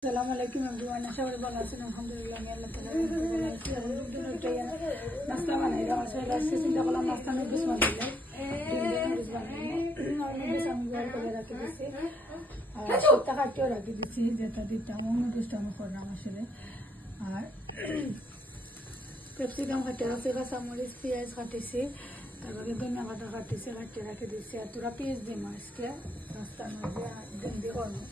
Assalamualaikum everyone. আশা করি ভালো আছেন। আলহামদুলিল্লাহ আমি আল্লাহ তাআলার রহমতে ভালো আছি। আর দুটো নাস্তা বানাইলাম। আসলে আজকে চিন্তা করলাম নাস্তা নুডলস বানাইলে নুডলস বানাইলাম। আর নুডলস আমি বয়েল করে রাখি দিচ্ছি। আর সবটা কাটিয়েও রাখি দিচ্ছি যেটা দিতাম নুডলসটা আমি করলাম আসলে। আর ক্যাপসিকাম কাটে রাখছি, কাঁচামরিচ পেঁয়াজ কাটিছি, তারপরে ধনিয়া পাতা কাটিছি, কাটিয়ে রাখি দিচ্ছি। আর তোরা পেঁয়াজ দিম আজকে নাস্তার মধ্যে ডিম দিয়ে করবো।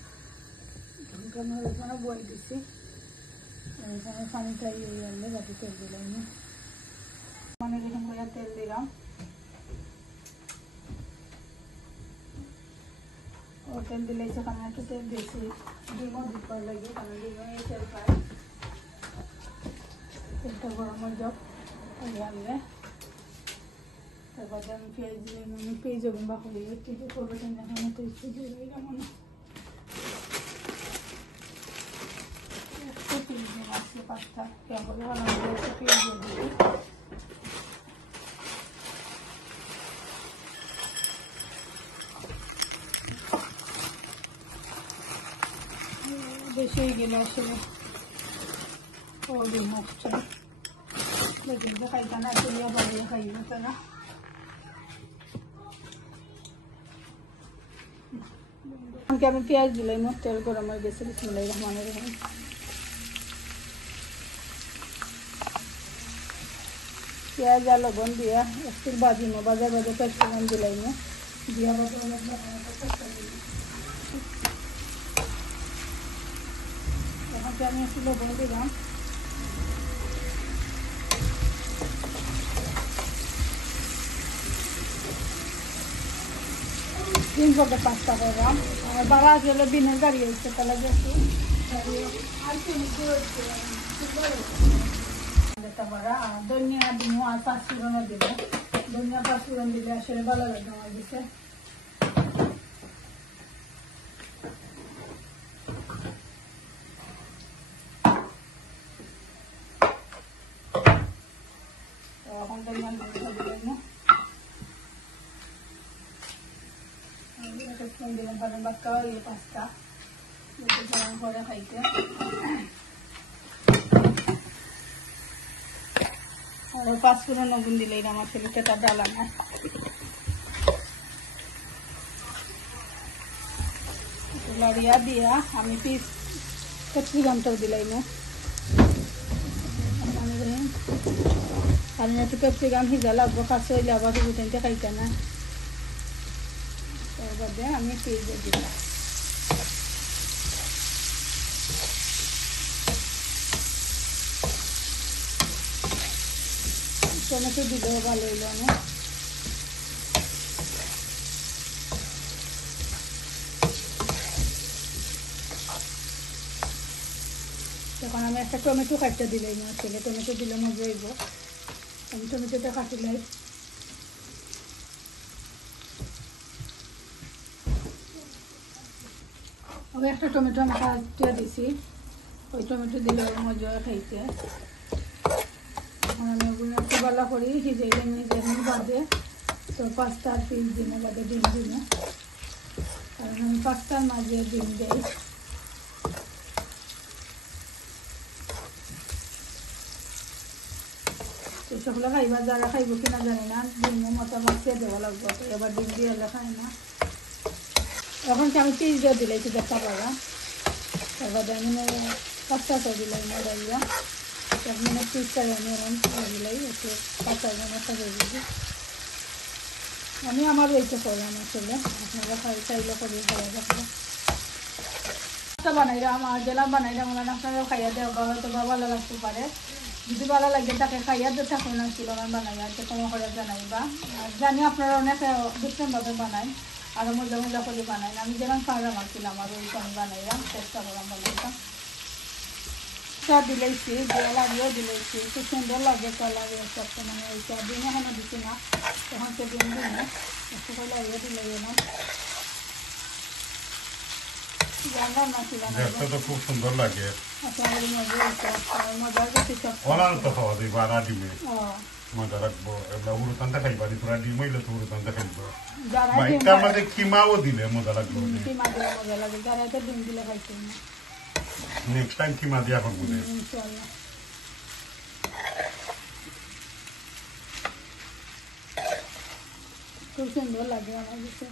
বয়েল দিচ্ছি এখানে পানিটা ইয়ে আনলে বাকি তেল দিলাম না মানে এরকম করে তেল দিলাম ও তেল দিলে সেখানে একটু তেল দিয়েছি ডিমও দিতে লাগে কারণ ডিমে তেল খায় তেলটা গরম হয়ে যাক আনলে তারপরে আমি পেঁয়াজ দিলাম আমি পেঁয়াজ বা করে একটু করবো এখানে তো একটু দিয়ে দিলাম pasta che volevano vedere più বেশি গেলে আসলে ওই মুখটা দেখি খাইতে না চলিয়ে বাড়িয়ে খাইবে না আমি পেঁয়াজ দিলাম তেল গরম হয়ে গেছে বিসমিল্লাহির রহমানির রহিম प्याज आ लवण दिया फिर भाजी में बाजा कैप्सिकम दिलाई में दिया यहाँ पे আমি একটু লবণ দিলাম তিন পদে পাঁচটা করলাম আর বাবা আসলে দিনের গাড়ি হচ্ছে তাহলে যেহেতু ধনিয়া দিব আর পাঁচফোড়নও দিব ধনিয়া পাঁচফোড়ন দিলে আসলে ভালো লাগে আমার দিতে এখন ধনিয়া দিলাম না দিলাম কারণ বাক্কা ইয়ে পাঁচটা গরম করে খাইতে और पाँचफोरन नगुन दिले আমার ছেলেটা ডালা না লাড়িয়া দিয়া আমি পিস ক্যাপসিকামটাও দিলাই না আর একটু ক্যাপসিকাম ভিজা লাগবো কাছে হইলে আবার দুটো খাইতে না তারপরে আমি পেঁয়াজ দিলাম টমেটো দিলেও ভালো হইলো না তখন আমি একটা টমেটো কাটতে দিলাই না ছেলে টমেটো দিলে মজা হইব আমি টমেটোটা কাটিলাই আমি একটা টমেটো আমি কাটিয়ে দিছি ওই টমেটো দিলে মজা খাইতে আমি ওগুলো একটু ভালো করে ভিজাইলে নিজের বাদে তো পাঁচটার পিস দিনে বাদে ডিম দিনে কারণ আমি পাঁচটার মাঝে ডিম দেই তো সকলে খাইবা যারা খাইব কিনা জানি না ডিমের মতামত খেয়ে দেওয়া লাগবে এবার ডিম দিয়ে হলে খাই না এখন আমি পিস দিয়ে দিলাই তো দেখা পাবা তারপরে আমি পাঁচটা দিলাই না ডাইয়া মানে পিসটা আমি এরকম দিলাই একটু কাঁচা একটা দিয়ে দিই আমি আমার ওইটা করলাম আসলে আপনারা চাইলে করে খাওয়া যাবে বানাইলাম আর গেলাম বানাইলাম ওনার আপনারাও খাইয়া দেওয়া হয়তো বা ভালো লাগতে পারে যদি ভালো লাগে তাকে খাইয়া দিয়ে থাকুন না ছিল আমার বানাই আর কোনো করে জানাইবা আর জানি আপনারা অনেক ডিফারেন্টভাবে বানাই আরও মজা মজা করে বানাই আমি যেরকম পারলাম আর ছিলাম আর ওইটা আমি বানাইলাম চেষ্টা করলাম বানাইতাম দিলাইছি দিয়ে লাগিয়েও দিলাইছি খুব সুন্দর লাগে কালার একটা মানে ওইটা ডিম এখনো দিচ্ছি না তখন সে ডিম দিই না একটু করে লাগিয়ে দিলাই না জানলাম না ছিল দেখতে তো খুব সুন্দর লাগে আপনার মজা হচ্ছে অনার তো খাওয়া দিই বারা ডিমে মজা রাখবো এগুলা উড়ুতানটা খাইবা দি তোরা ডিম হইলে তো উড়ুতানটা খাইবো বাইকটা আমাদের কিমাও দিলে মজা লাগবে কিমা দিলে মজা লাগে যারা এটা ডিম দিলে খাইতে না নেক্সট টাইম কি মা দিয়া করবো ইনশাআল্লাহ। খুব সুন্দর লাগে আমার কাছে।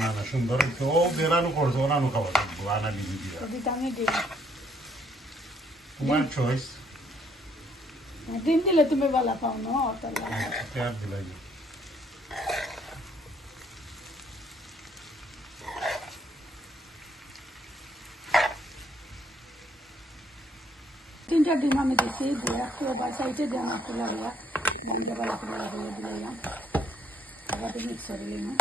না না সুন্দর হয়েছে। ও বেরানো করছে ওরানো খাওয়া থাকবো আনা দিবি দিয়া যদি আমি দিই তোমার চয়েস। ডিম দিলে তুমি ভালো পাও না তাহলে পেঁয়াজ দিলাই না। তিনটা ডিম আমি দিচ্ছি দিয়ে একটু বা সাইডে দিয়ে আমি একটু লাগিয়ে বন্ধে ভালো করে লাগিয়ে দিলাম। আবার মিক্স করে নিলাম।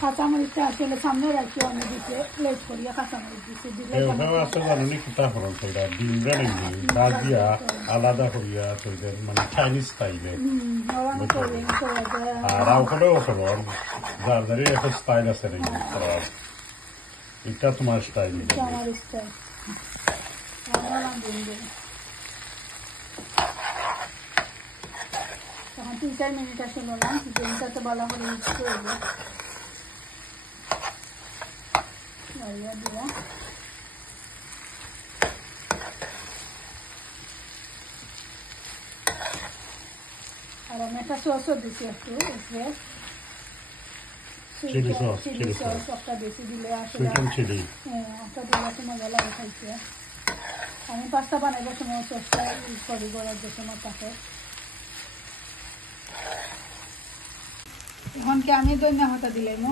কাঁচামরিচটা আসলে সামনে রাখি আমি দিতে প্লেট করিয়া কাঁচামরিচ দিচ্ছি দিলে আছে জানি কিতা করল তোরা ডিমরা নাকি বাদ দিয়া আলাদা করিয়া তোদের মানে চাইনিজ স্টাইলে আর ওখানেও করল যার যারি একটা স্টাইল আছে নাকি এটা তোমার স্টাইল আমার স্টাইল তখন 3-4 মিনিট আসলে না ডিমটা তো ভালো করে মিক্স করবো দিয়া আর আমি একটা সসও দিচ্ছি একটু চিলি সস চিলি সস একটা বেশি দিলে আসলে একটা দিলে একটু মজা লাগে খাইতে। আমি পাস্তা বানাইবার সময় সসটা ইউজ করি গরম যে সময় থাকে। এখন কি আমি ধনিয়া পাতা দিলাম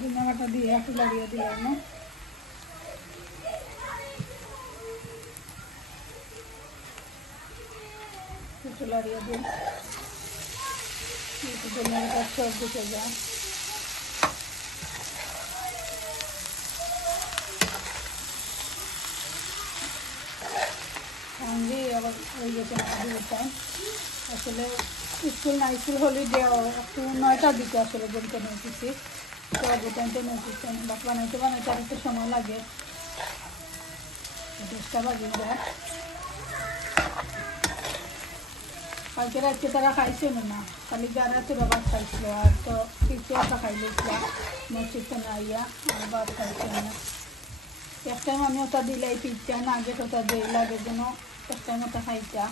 ধনিয়া পাতা দিয়ে একটু লাগিয়ে দিলাম একটু লাগিয়ে দিই একটু ধনিয়া পাতা সব দিতে যায় আমি আবার হয়ে গেছে টাইম আসলে স্কুল না স্কুল হলিডে একটু 9টার দিকে আসলে বলতে নিয়েছি তো টাইমটা নিয়েছি বাট বানাইতে আর একটু সময় লাগে 10টা বাজে যায়। কালকে রাত্রে তারা খাইছিল না খালি যারা তোরা ভাত খাইছিল আর তো কিছু একটা খাইলেছিল মসজিদে না ইয়া আর ভাত খাইছিল না এক টাইম আমি ওটা দিলাই পিঠটা না আগে ওটা দিই লাগে যেন এক টাইম ওটা খাইতা।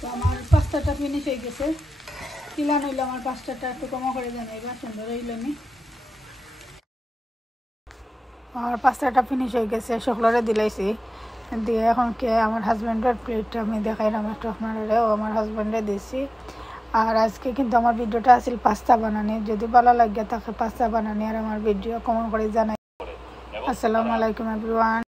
তো আমার পাস্তাটা ফিনিশ হয়ে গেছে কিলা নইলে আমার পাস্তাটা একটু কমা করে জানাইবা সুন্দর হইলে নি। আমার পাস্তাটা ফিনিশ হয়ে গেছে সকলরে দিলাইছি দিয়ে এখন কে আমার হাজব্যান্ডের প্লেটটা আমি দেখাইলাম একটু আপনারা ও আমার হাজব্যান্ডে দিয়েছি। আর আজকে কিন্তু আমার ভিডিওটা আছিল পাস্তা বানানি যদি ভালো লাগে তাকে পাস্তা বানানি আর আমার ভিডিও কমেন্ট করে জানাই। আসসালামু আলাইকুম এভরিওয়ান।